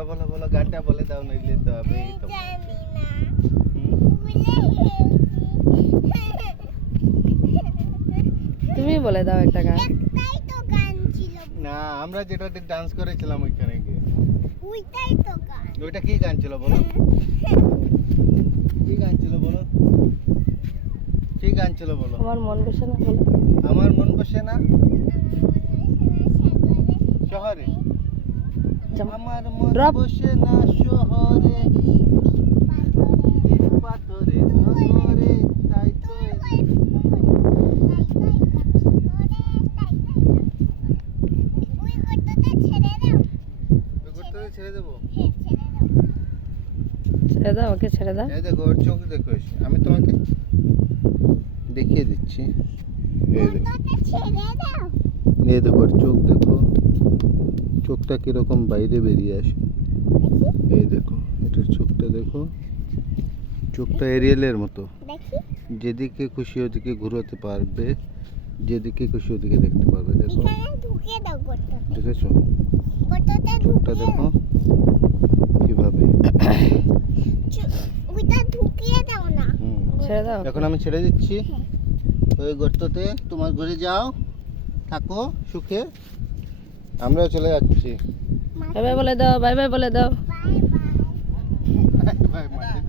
বলো বলো বলো গানটা বলে দাও, নইলে তো আমি তো জানি না। তুমি বলে দাও একটা গান। একটাই তো গান ছিল। না, আমরা যেটাতে ডান্স করেছিলাম ওইখানে গিয়ে। ওইটাই তো গান। ওইটা কি গান ছিল বলো? কি গান ছিল বলো? কি গান ছিল বলো? আমার মন বসে না বলো। আমার মন বসে না শহরে, আমার মন Drop. বসে না শহরে, ইট পাথরে নগরে, তাই তো ওই করতে ছেড়ে দেবো। ছেড়ে দাও, ওকে ছেড়ে দাও। এই দেখো ওর চোখ দেখো, আমি তোমাকে দেখিয়ে দিচ্ছি। এই দেখো, এই দেখো ওর চোখ দেখো, চোখটা কিরকম বাইরে বেরিয়ে আসে। এই দেখো এটার চোখটা দেখো, চোখটা এরিয়েলের মতো, যেদিকে খুশি ওদিকে ঘুরোতে পারবে, যেদিকে খুশি ওদিকে দেখতে পারবে। দেখো দেখেছো চোখটা দেখো কিভাবে। ছেড়ে দাও। এখন আমি ছেড়ে দিচ্ছি। ওই গর্ততে তোমার ঘুরে যাও, থাকো সুখে, আমরাও চলে যাচ্ছি। বাই বাই বলে দাও, বাই বাই বলে দাও। Bye bye. Bye bye.